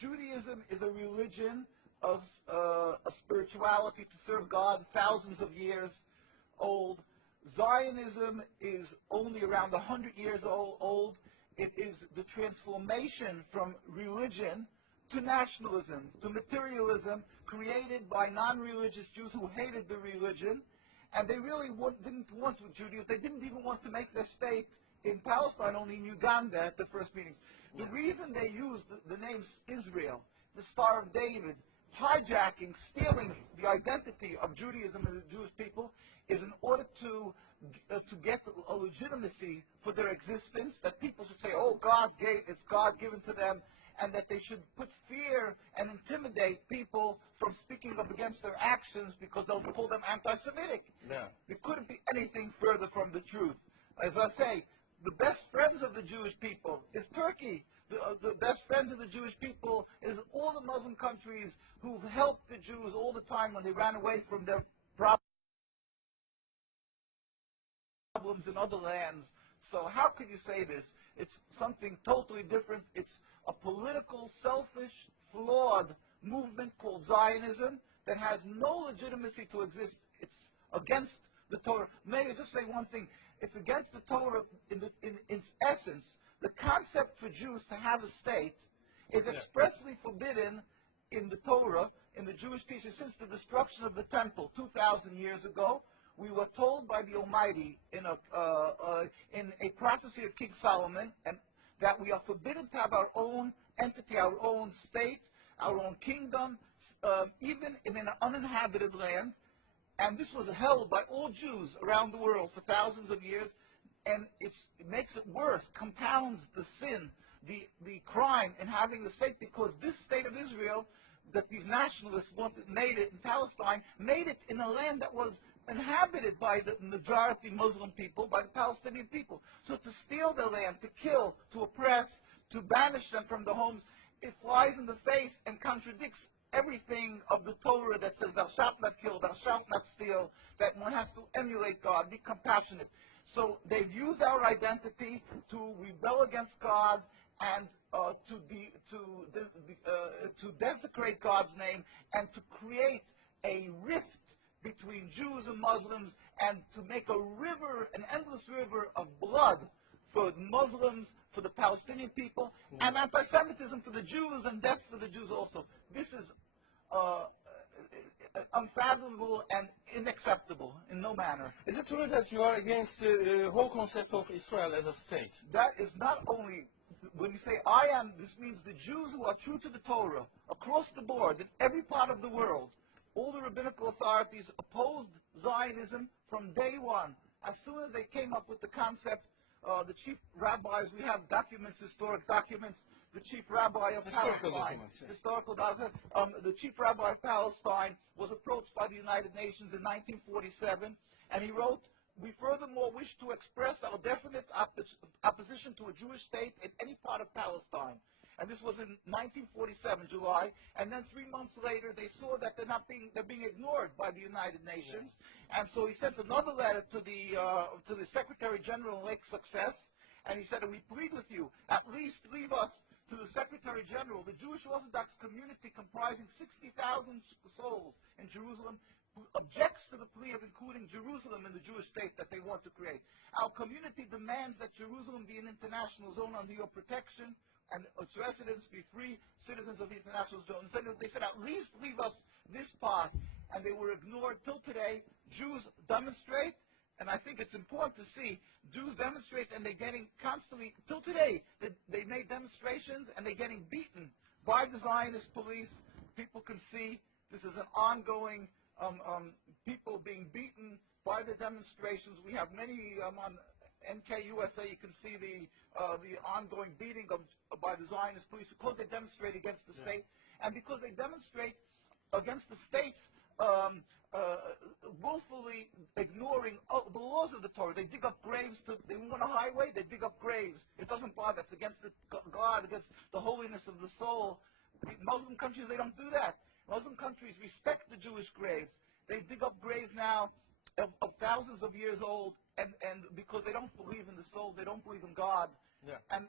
Judaism is a religion, a spirituality to serve God, thousands of years old. Zionism is only around 100 years old. It is the transformation from religion to nationalism, to materialism, created by non-religious Jews who hated the religion, and they really didn't want Judaism. They didn't even want to make their state in Palestine, only in Uganda at the first meetings. The reason they used the name Israel, the Star of David, hijacking, stealing the identity of Judaism and the Jewish people, is in order to get a legitimacy for their existence, that people should say, oh, it's God given to them, and that they should put fear and intimidate people from speaking up against their actions because they'll call them anti-Semitic. Yeah. It couldn't be anything further from the truth. As I say, the best friends of the Jewish people is Turkey. The best friends of the Jewish people is all the Muslim countries who've helped the Jews all the time when they ran away from their problems in other lands. So how could you say this? It's something totally different. It's a political, selfish, flawed movement called Zionism that has no legitimacy to exist. It's against the Torah. Maybe just say one thing. It's against the Torah in its essence. The concept for Jews to have a state is expressly forbidden in the Torah, in the Jewish teaching, since the destruction of the temple 2,000 years ago. We were told by the Almighty in a prophecy of King Solomon, and that we are forbidden to have our own entity, our own state, our own kingdom, even in an uninhabited land. And this was held by all Jews around the world for thousands of years, and it makes it worse, compounds the sin, the crime in having the state, because this state of Israel that these nationalists made it in Palestine, made it in a land that was inhabited by the majority Muslim people, by the Palestinian people. So to steal their land, to kill, to oppress, to banish them from their homes, it flies in the face and contradicts everything of the Torah that says thou shalt not kill, thou shalt not steal, that one has to emulate God, be compassionate. So they've used our identity to rebel against God and to desecrate God's name, and to create a rift between Jews and Muslims, and to make a river, an endless river of blood for the Muslims, for the Palestinian people, and anti-Semitism for the Jews, and death for the Jews also. This is unfathomable and unacceptable in no manner. Is it true that you are against the whole concept of Israel as a state? That is not only, when you say I am, this means the Jews who are true to the Torah, across the board, in every part of the world. All the rabbinical authorities opposed Zionism from day one. As soon as they came up with the concept, the chief rabbis, we have documents, historic documents, the chief rabbi of Palestine, the chief rabbi of Palestine was approached by the United Nations in 1947, and he wrote, "We furthermore wish to express our definite opposition to a Jewish state in any part of Palestine." And this was in 1947, July. And then 3 months later, they saw that they're being ignored by the United Nations. And so he sent another letter to the Secretary General in Lake Success, and he said, "We plead with you, at least leave us to the Secretary General, the Jewish Orthodox community comprising 60,000 souls in Jerusalem, who objects to the plea of including Jerusalem in the Jewish state that they want to create. Our community demands that Jerusalem be an international zone under your protection, and its residents be free citizens of the international zone." So they said, at least leave us this part. And they were ignored till today. Jews demonstrate, and I think it's important to see, Jews demonstrate, and they're getting constantly, till today, they made demonstrations, and they're getting beaten by the Zionist police. People can see this is an ongoing, people being beaten by the demonstrations. We have many on NKUSA, you can see the ongoing beating by the Zionist police because they demonstrate against the state, and because they demonstrate against the states willfully ignoring the laws of the Torah. They dig up graves. They want a highway, they dig up graves. It doesn't bother. It's against God, against the holiness of the soul. Muslim countries, they don't do that. Muslim countries respect the Jewish graves. They dig up graves now of thousands of years old, and because they don't believe in the soul, they don't believe in God, Yeah. And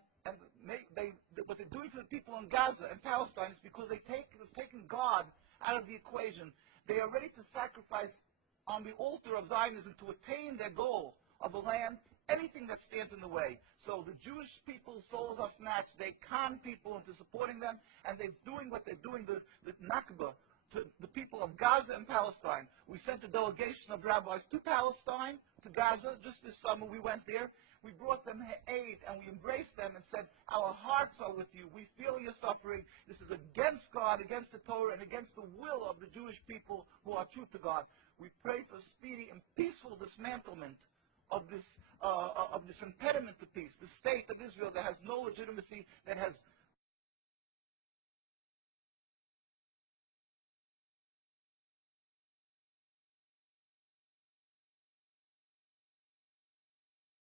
what they're doing to the people in Gaza and Palestine is because they've taken God out of the equation. They are ready to sacrifice on the altar of Zionism to attain their goal of a land, anything that stands in the way. So the Jewish people's souls are snatched. They con people into supporting them, and they're doing what they're doing, the Nakba, to the people of Gaza and Palestine. We sent a delegation of rabbis to Palestine, to Gaza, just this summer. We went there. We brought them aid, and we embraced them and said, our hearts are with you. We feel your suffering. This is against God, against the Torah, and against the will of the Jewish people who are true to God. We pray for speedy and peaceful dismantlement of this impediment to peace, the state of Israel that has no legitimacy, that has